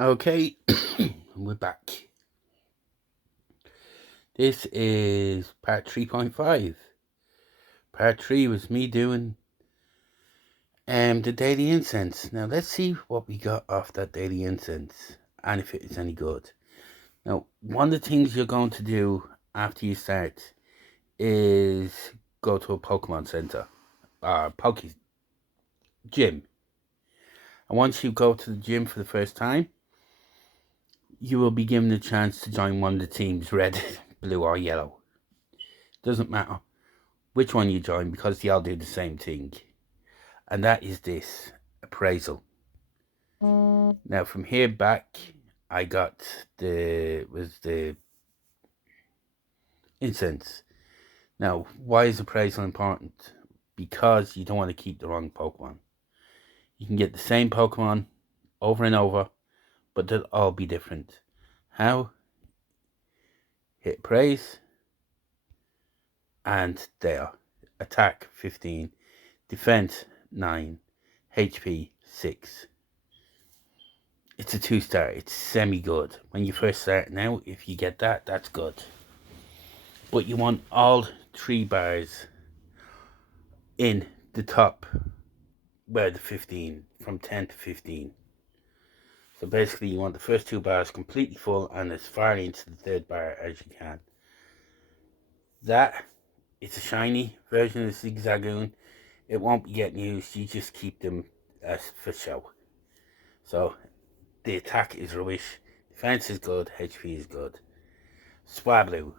Okay, we're back. This is part 3.5. Part 3 was me doing the daily incense. Now let's see what we got off that daily incense and if it is any good. Now, one of the things you're going to do after you start is go to a Pokemon Center, Poke Gym. And once you go to the gym for the first time, you will be given a chance to join one of the teams, red, blue, or yellow. Doesn't matter which one you join because they all do the same thing. And that is this appraisal. Now from here back I got the incense. Now why is appraisal important? Because you don't want to keep the wrong Pokemon. You can get the same Pokemon over and over, but they'll all be different. How? Hit praise, and there. Attack 15, defense 9, HP 6. It's a 2-star. It's semi-good. When you first start now, if you get that, that's good. But you want all 3 bars in the top, where the 15, from 10 to 15. So basically you want the first 2 bars completely full and as far into the 3rd bar as you can. That, it's a shiny version of Zigzagoon. It won't be getting used, you just keep them as for show. So the attack is rubbish, defense is good, HP is good. Swablu,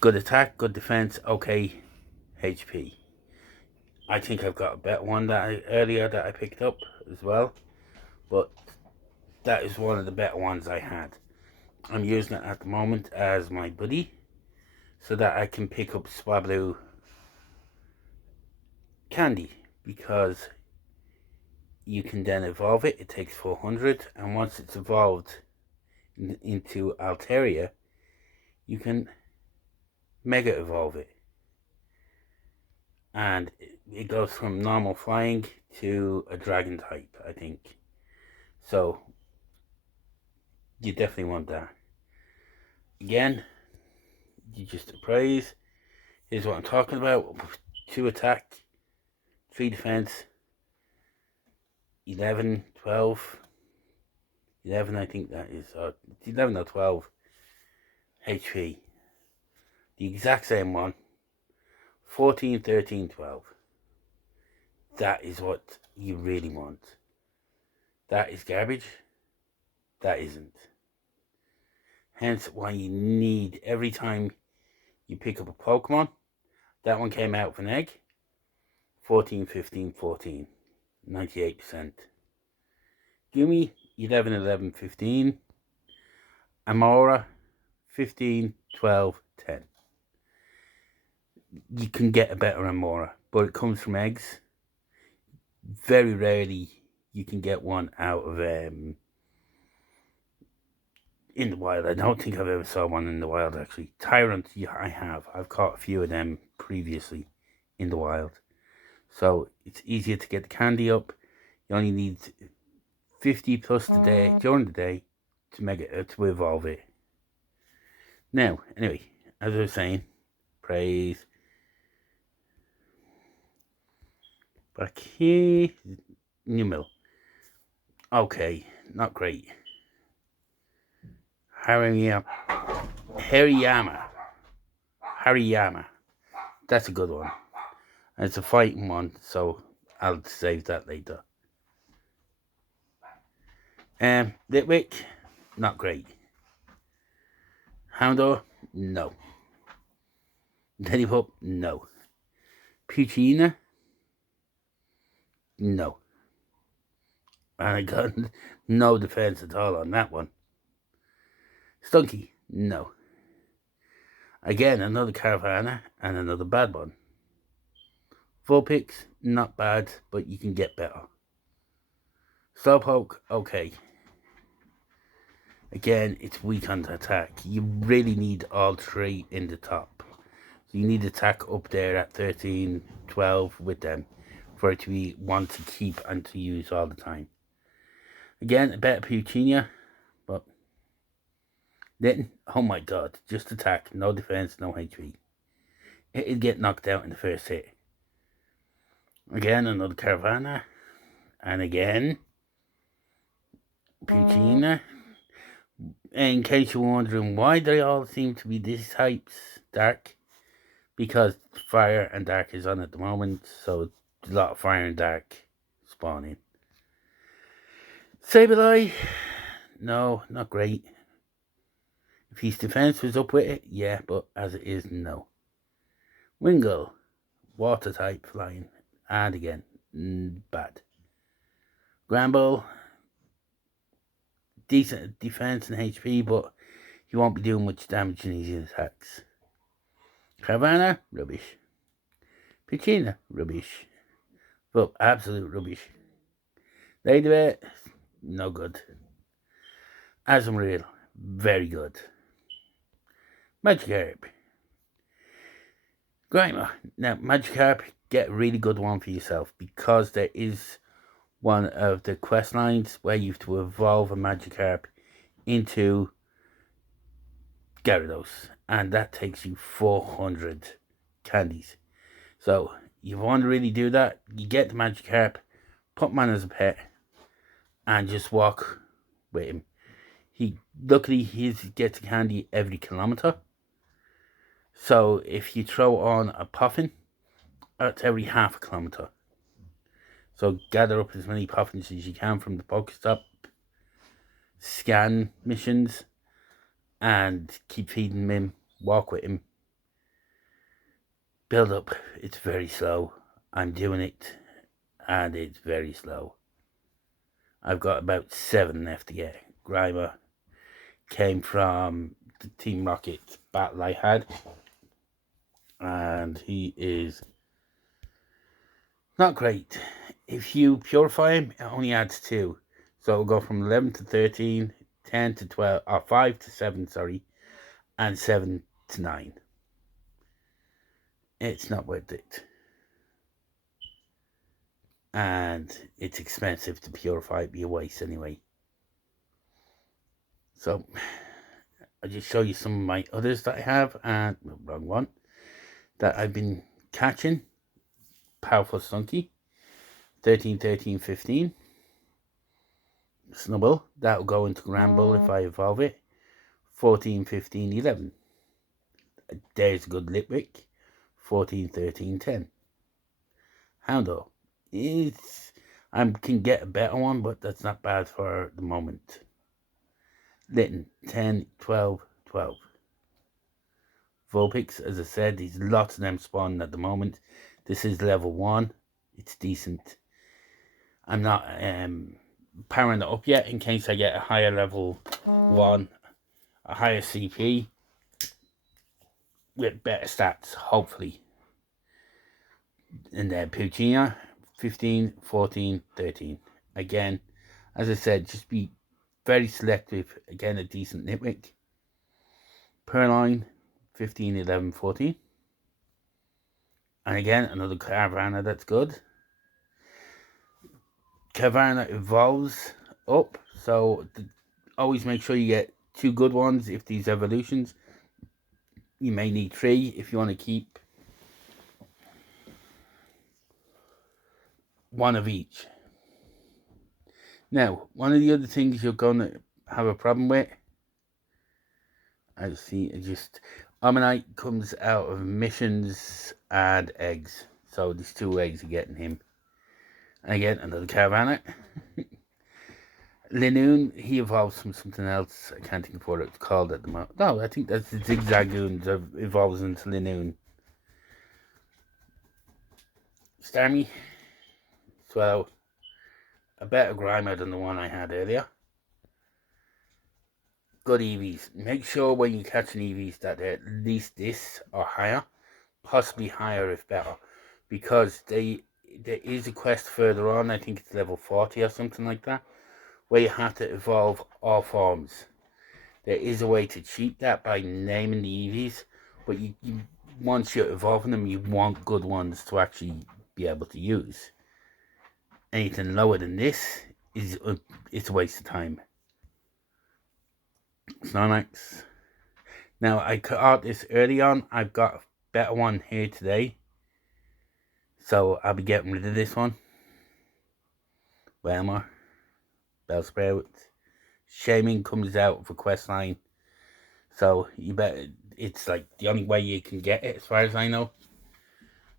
good attack, good defense, okay, HP. I think I've got a better one earlier that I picked up as well, but that is one of the better ones I had. I'm using it at the moment as my buddy so that I can pick up Swablu candy, because you can then evolve it. It takes 400, and once it's evolved into Altaria, you can mega evolve it, and it goes from normal flying to a dragon type, I think. So you definitely want that. Again, you just appraise. Here's what I'm talking about. 2 attack, 3 defense, 11, 12, 11 I think that is, or 11 or 12 HP. The exact same one. 14, 13, 12. That is what you really want. That is garbage. That isn't. Hence why you need, every time you pick up a Pokemon, that one came out with an egg. 14, 15, 14. 98%. Gumi, 11, 11, 15. Amora, 15, 12, 10. You can get a better Amora, but it comes from eggs. Very rarely you can get one out of in the wild. I don't think I've ever saw one in the wild, actually. Tyrant, yeah, I have. I've caught a few of them previously in the wild. So it's easier to get the candy up. You only need 50 plus during the day to evolve it. Now, anyway, as I was saying, praise. Back here, Numel. Okay, not great. Hariyama. That's a good one. And it's a fighting one, so I'll save that later. Litwick, not great. Houndour, no. Teddypup, no. Puccina, no. And I got no defense at all on that one. Stunky, no. Again, another Caravana and another bad one. Vulpix, not bad, but you can get better. Slowpoke, okay. Again, it's weak on attack. You really need all 3 in the top. So you need attack up there at 13, 12 with them for it to be one to keep and to use all the time. Again, a better Puccina, but then, oh my god, just attack, no defense, no HP. It'd get knocked out in the first hit. Again, another Caravana, and again, Puccina. In case you're wondering why they all seem to be these types, dark, because fire and dark is on at the moment, so a lot of fire and dark spawning. Sableye, no, not great. If his defense was up with it, yeah, but as it is, no. Wingull, water type flying, and again, bad. Granbull, decent defense and HP, but he won't be doing much damage in his attacks. Caravana, rubbish. Puccina, rubbish. Well, absolute rubbish. Ladybird, no good. Azumarill, very good. Magikarp. Grimer. Now, Magikarp, get a really good one for yourself, because there is one of the quest lines where you have to evolve a Magikarp into Gyarados, and that takes you 400 candies. So, you want to really do that, you get the Magikarp, put him on as a pet, and just walk with him. Luckily he gets a candy every kilometer. So if you throw on a Puffin, that's every half a kilometer. So gather up as many Puffins as you can from the Pokestop scan missions, and keep feeding him, walk with him. Build up, it's very slow. I'm doing it, and it's very slow. I've got about 7 left to get. Grimer came from the Team Rocket battle I had, and he is not great. If you purify him, it only adds 2. So it'll go from 11 to 13, 10 to 12, or 5 to 7, sorry, and 7 to 9. It's not worth it. And it's expensive to purify, it'd be a waste anyway. So I'll just show you some of my others that I have, and wrong one, that I've been catching. Powerful Stunky, 13, 13, 15. Snubble, that'll go into Granbull if I evolve it. 14, 15, 11. There's a good Litwick, 14, 13, 10. Houndour, I can get a better one, but that's not bad for the moment. Litten, 10, 12, 12. Vulpix, as I said, there's lots of them spawning at the moment. This is level 1. It's decent. I'm not powering it up yet in case I get a higher level 1, a higher CP with better stats, hopefully. And then Puccina, 15, 14, 13. Again, as I said, just be very selective. Again, a decent Nitwick. Purrloin, 15, 11, 14. And again, another Caravana that's good. Caravana evolves up, so always make sure you get 2 good ones if these evolutions. You may need 3 if you want to keep one of each. Now, one of the other things you're going to have a problem with, I see, Omanyte comes out of missions and eggs. So these 2 eggs are getting him. And again, another Caravana. Linoone, he evolves from something else. I can't think of what it's called at the moment. No, I think that's the Zigzagoon that evolves into Linoone. Starmie, so a better Grimer than the one I had earlier. Good EVs. Make sure when you catch an EVs that they're at least this or higher, possibly higher if better, because there is a quest further on, I think it's level 40 or something like that, where you have to evolve all forms. There is a way to cheat that by naming the EVs, but you once you're evolving them, you want good ones to actually be able to use. Anything lower than this is it's a waste of time. Snorlax. Now, I caught this early on. I've got a better one here today. So, I'll be getting rid of this one. Wailmer. Bellsprout. Shaman comes out of a quest line. So, you bet it's like the only way you can get it as far as I know.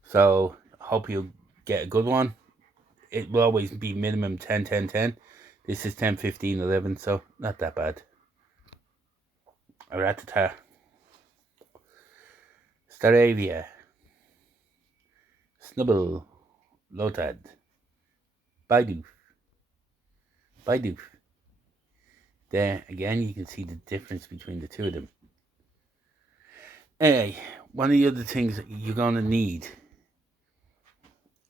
So, hope you'll get a good one. It will always be minimum 10, 10, 10. This is 10, 15, 11, so not that bad. Rattata. Staravia. Snubble. Lotad. Bidoof. Bidoof. There, again, you can see the difference between the two of them. Anyway, one of the other things that you're going to need.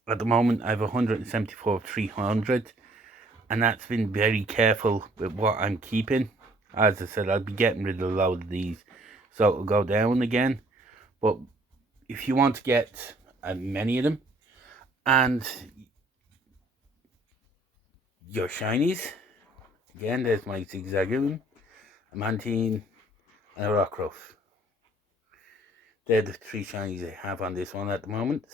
At the moment, I have 174 of 300. And that's been very careful with what I'm keeping. As I said, I'll be getting rid of a load of these. So it'll go down again. But if you want to get many of them. And your shinies. Again, there's my Zigzagoon, a Mantine, and a Rockruff. They're the 3 shinies I have on this one at the moment.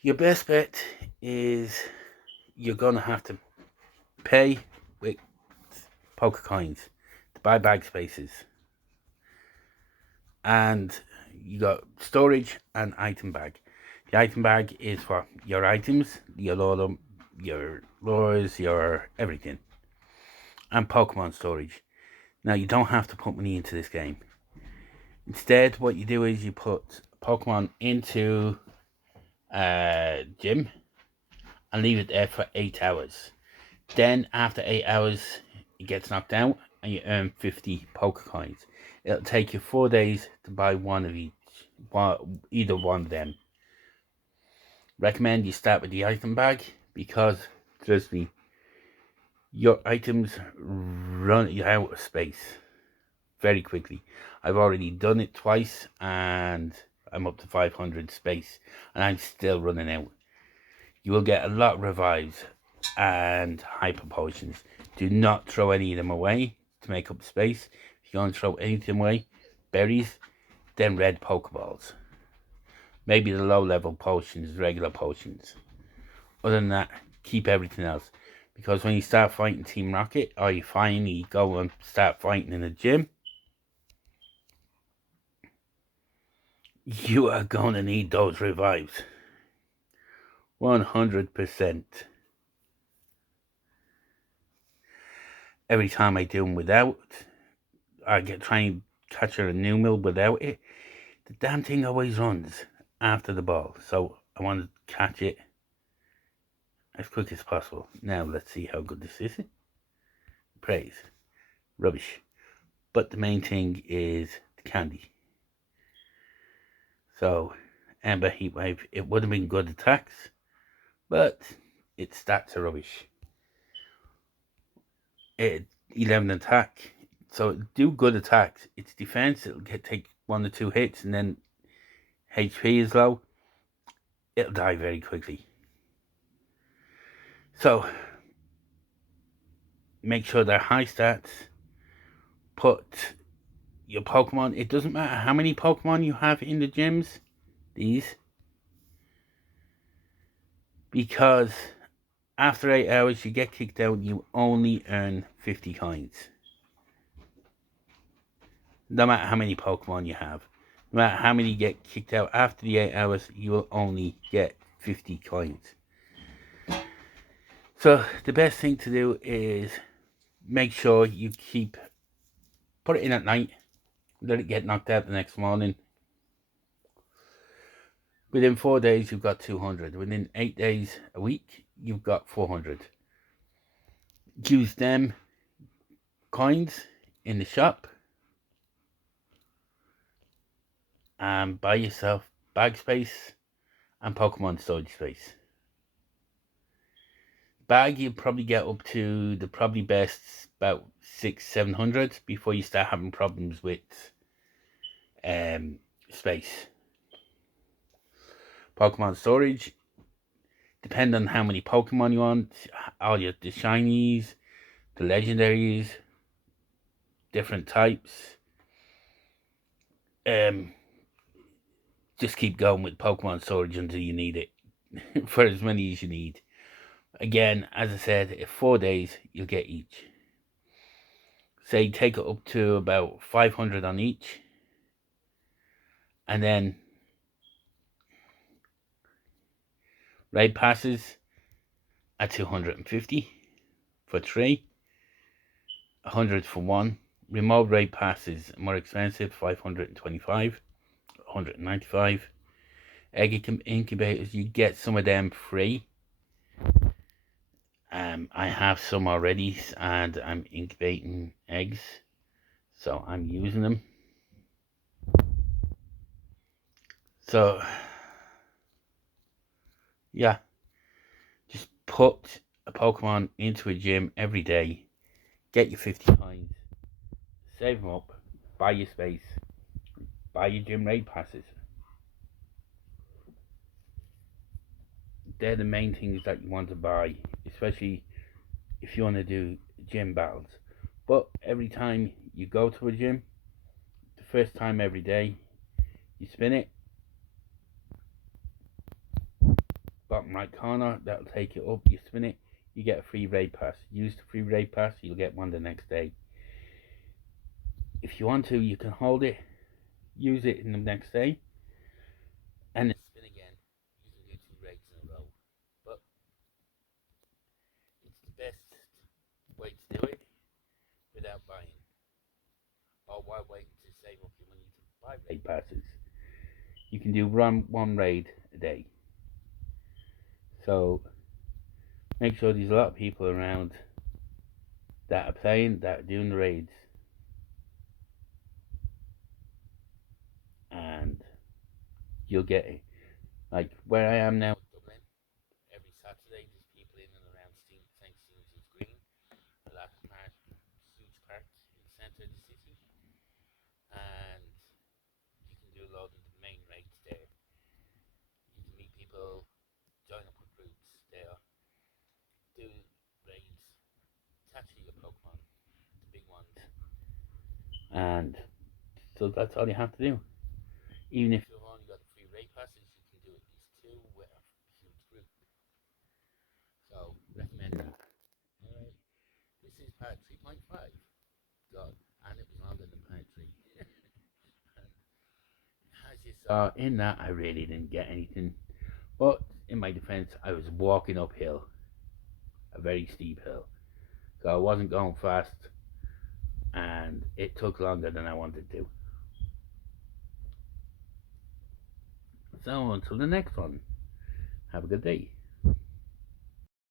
Your best bet is you're going to have to pay with Pokecoins to buy bag spaces. And you got storage and item bag. The item bag is for your items, your lures, your everything. And Pokemon storage. Now, you don't have to put money into this game. Instead, what you do is you put Pokemon into a gym and leave it there for 8 hours. Then, after 8 hours, it gets knocked out and you earn 50 Pokecoins. It'll take you 4 days to buy one of each, either one of them. Recommend you start with the item bag because, trust me, your items run you out of space very quickly. I've already done it twice and I'm up to 500 space and I'm still running out. You will get a lot of revives and hyper potions. Do not throw any of them away to make up space. If you're going to throw anything away, berries, then red Pokeballs. Maybe the low level potions, regular potions. Other than that, keep everything else. Because when you start fighting Team Rocket, or you finally go and start fighting in the gym, you are going to need those revives. 100%. Every time I do them without, I try and catch a new mill without it, the damn thing always runs after the ball. So I want to catch it as quick as possible. Now let's see how good this is. Praise. Rubbish. But the main thing is the candy. So, Ember Heatwave, it would have been good attacks, but its stats are rubbish. 11 attack, so do good attacks. Its defense, it'll take 1 or 2 hits, and then HP is low. It'll die very quickly. So, make sure they're high stats. Put your Pokemon, it doesn't matter how many Pokemon you have in the gyms, because after 8 hours you get kicked out, you only earn 50 coins. No matter how many Pokemon you have, no matter how many get kicked out after the 8 hours, you will only get 50 coins. So the best thing to do is make sure you put it in at night, let it get knocked out the next morning. Within 4 days, you've got 200. Within 8 days, a week, you've got 400. Use them coins in the shop and buy yourself bag space and Pokemon storage space. Bag, you'll probably get up to the probably best about 600-700 before you start having problems with space. Pokemon storage, depend on how many Pokemon you want, all the shinies, the legendaries, different types. Just keep going with Pokemon storage until you need it for as many as you need. Again, as I said, if 4 days, you'll get each. Say take it up to about 500 on each, and then raid passes at 250 for 3, 100 for 1. Remote raid passes more expensive, 525, 195. Egg incubators, you get some of them free. I have some already, and I'm incubating eggs, so I'm using them. So yeah, just put a Pokemon into a gym every day, get your 50 coins, save them up, buy your space, buy your gym raid passes. They're the main things that you want to buy, especially if you want to do gym battles. But every time you go to a gym, the first time every day, you spin it, bottom right corner, that'll take it up, you spin it, you get a free raid pass. Use the free raid pass, you'll get one the next day. If you want to, you can hold it, use it in the next day, and then spin again. You can do 2 raids in a row. But it's the best way to do it without buying, or while waiting to save up your money to buy raid passes. You can do one raid a day. So make sure there's a lot of people around that are playing, that are doing the raids. And you'll get it. Like where I am now, Dublin, every Saturday there's people in and around St. Stephen's Green, a large park, huge park in the centre of the city, and you can do a lot of the main raids there. You can meet people, join up with groups there, do raids, tattoo your Pokemon, the big ones, and so that's all you have to do. Even if you've only got the free raid passes, you can do at least 2 with a huge group. So recommend that. Alright, this is part 3.5. God, and it was longer than part 3. As you saw in that, I really didn't get anything. But in my defense, I was walking uphill, a very steep hill. So I wasn't going fast, and it took longer than I wanted to. So until the next one, have a good day.